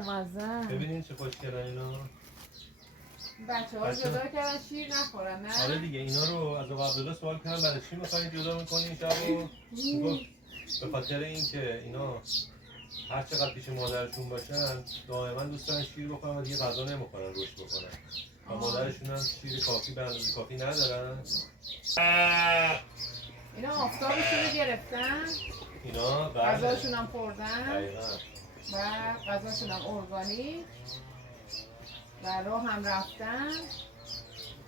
مزه. ببینین چه خوشگلن اینا. بچه‌ها جدا کردن شیر نخورن نه؟ آره دیگه اینا رو از آقا عبدالله سوال کردم برای چی می‌خواید جدا می‌کنین شبو؟ گفت به خاطر اینکه اینا هر چقدر پیش مادرشون باشن دائما دوست دارن شیر بخورن و دیگه غذا نمی‌خورن رشد بکنن. و مادرشون هم شیر کافی به اندازه کافی ندارن. اینا آفتابشون رو گرفتن. اینا غذاشون هم خوردن. دقیقاً. و غذاشون هم ارگانیک. و راه هم رفتن.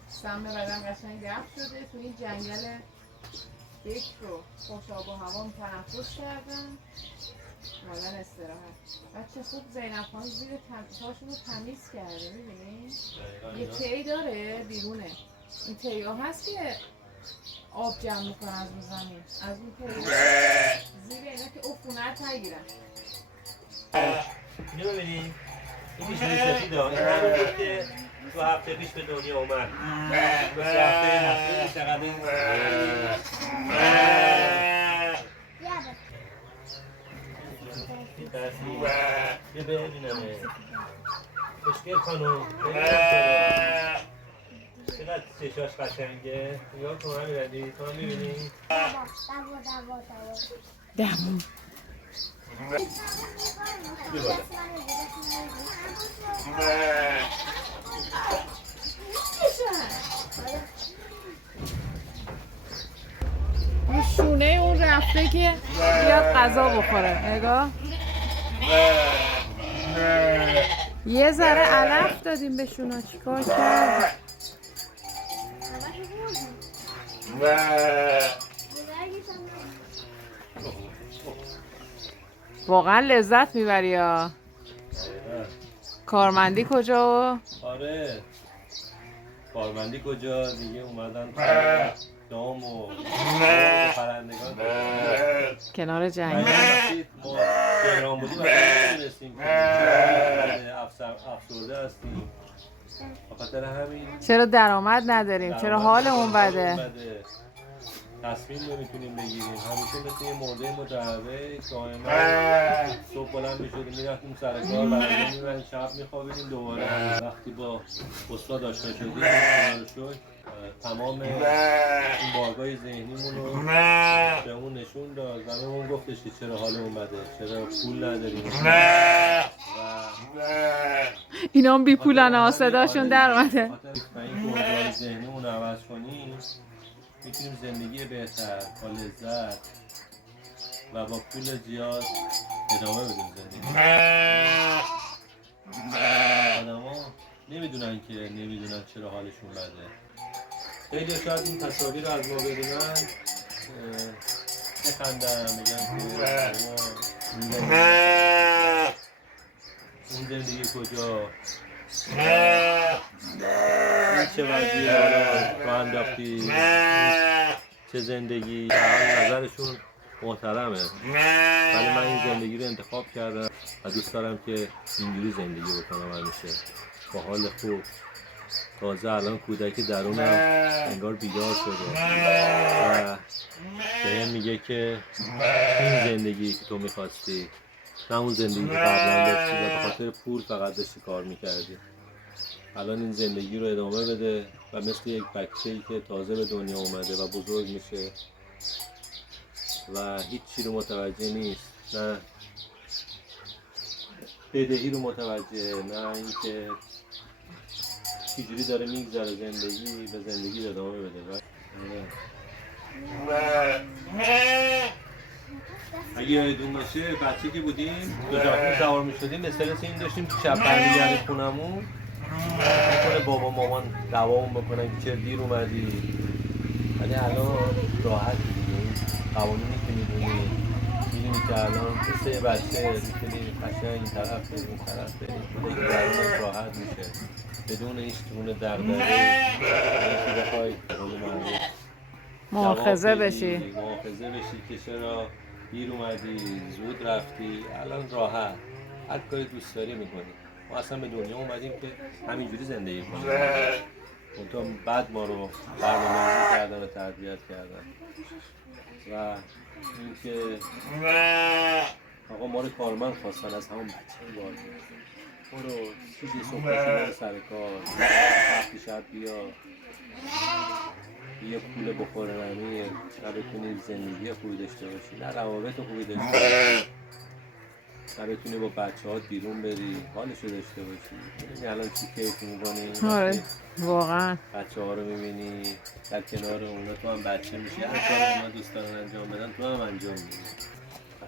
سم بدن قشنگ رفت شده تو این جنگل بکر رو خوش آب و هوا تنفس کردن. مادن استراحت. بچه خوب زینب خانم زیر تاشون رو تمیز کرده میبینی؟ یه تی داره بیرونه. این تی ها هست که آب جمع میکنن از اون زمین. از اون تی زیر اینا که عفونت نگیرن. اینو ببینید این پیشونی سفید ها این همون بود که تو هفته پیش به دنیا اومد. بس هفته چقدر این یه ببینمه خوشگل خانوم چقدر چشاش قشنگه. یا تو هم میردی تو هم میبینی دمون اون شونه اون رفته که بیاد غذا بخوره. نگاه یه ذره علف دادیم به شونا چیکار کرد. واقعا لذت میبری ها. کارمندی کجا؟ آره کارمندی کجا دیگه اومدن دام و پرندگان کنار جنگل. ما تهران بودیم اصلا نمی‌دونستیم که افسرده هستیم. بخاطر همین چرا درآمد نداریم؟ چرا حالمون بده؟ تصمیم نمیتونیم بگیریم. همیشه مثل یه مرده متعرضه دائما صبح بلند میشدیم میرفتیم سر کار برگردیم و شب میخوابیدیم دوباره. وقتی با استاد آشنا شدیم شد تمام این بارگاه ذهنیمون رو بهمون نشون داد و بهمون گفتش که چرا حالمون بده، چرا پول نداریم. اینا هم بی پولن ها، صداشون در اومده. و این بارگاه ذهنیمون رو عوض کنیم میتونیم زندگی بهتر با لذت و با پول زیاد ادامه بدیم زندگی. آدم ها نمیدونن چرا حالشون بده. خیلی شاید این تصاویر رو از ما ببینن بخندن بگن اون زندگی کجا چه وضعیه رو انداختی چه زندگی. نظرشون محترمه ولی من این زندگی رو انتخاب کردم و دوست دارم که اینجوری زندگی بکنم همیشه با حال خوب. تازه الان کودک درونم انگار بیدار شده و بهم میگه که این زندگی که تو میخواستی نه اون زندگی که قبلا داشتی و به خاطر پول فقط داشتی کار میکردی. الان این زندگی رو ادامه بده و مثل یک بچه‌ای که تازه به دنیا اومده و بزرگ میشه و هیچ چی رو متوجه نیست، نه بدهی رو متوجه، نه اینکه چجوری داره میگذره زندگی، به زندگی ادامه بده. اگه یادتون باشه بچه که بودیم دوچرخه سوار میشدیم استرس این داشتیم که شب برمیگردیم خونمون میکنه بابا مامان دوامون بکنن که چرا دیر اومدی. ولی الان راحت دیگه قوانینی که میدونی که الان مثل بچه میتونی قشنگ این طرف بریم این طرف بریم بوده که درونت راحت میشه بدون هیچ گونه دغدغه که بخوای مؤاخذه بشی که چرا دیر اومدی زود رفتی. الان راحت هر کاری دوست داری میکنی. ما اصلا به دنیا اومدیم که همینجوری زندگی کنیم. اونطور بعد ما رو برنامه‌ریزی کردن و تربیت کردن و اینکه آقا ما رو کارمند خواستن از همون بچه بار برو چیزی صبحشی برو سر کار وقتی شب بیا یه پول بخوره نمیر نه بتونی زندگی خوبی داشته باشی نه روابط خوبی داشته باشی نه بتونی با بچه ها بیرون بری حالشو داشته باشی ببینی الان چی کیف میکنی آره واقعا بچه ها رو میبینی در کنار اونا تو هم بچه میشی هر کار اونا دوست دارن انجام بدن تو هم انجام میدی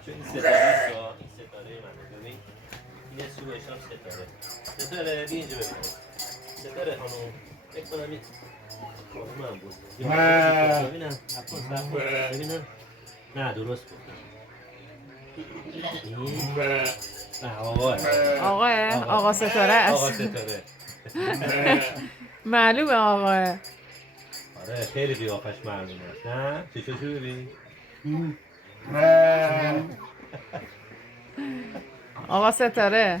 این ستاره است این ستاره منه ببین این اسمش هم ستاره بیا اینجا ببین ستاره خانم فکر کنم این خانومم بود ببینم ببینم نه درست گفتم این آقا ستاره است آقا ستاره معلومه آقا آره خیلی قیافش معلوم است نه چشاشو ببین آقا ستاره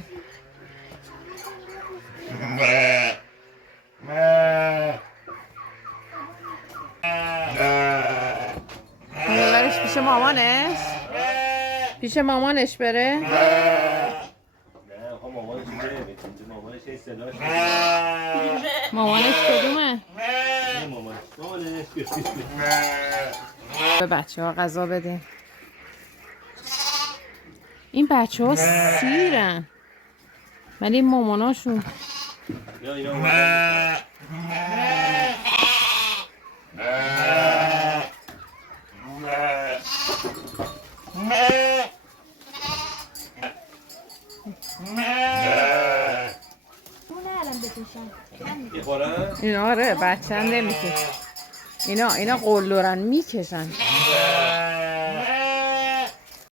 ببرش پیش مامانش پیش مامانش بره نه آقا مامانش بره مامانش این صداش مامانش کدومه مامانش به بچه ها غذا بده این بچه ها سیرن ولی ماماناشون یا اینا اومدن اینا آره بچه هم نمیکشن اینا قلدرن میکشن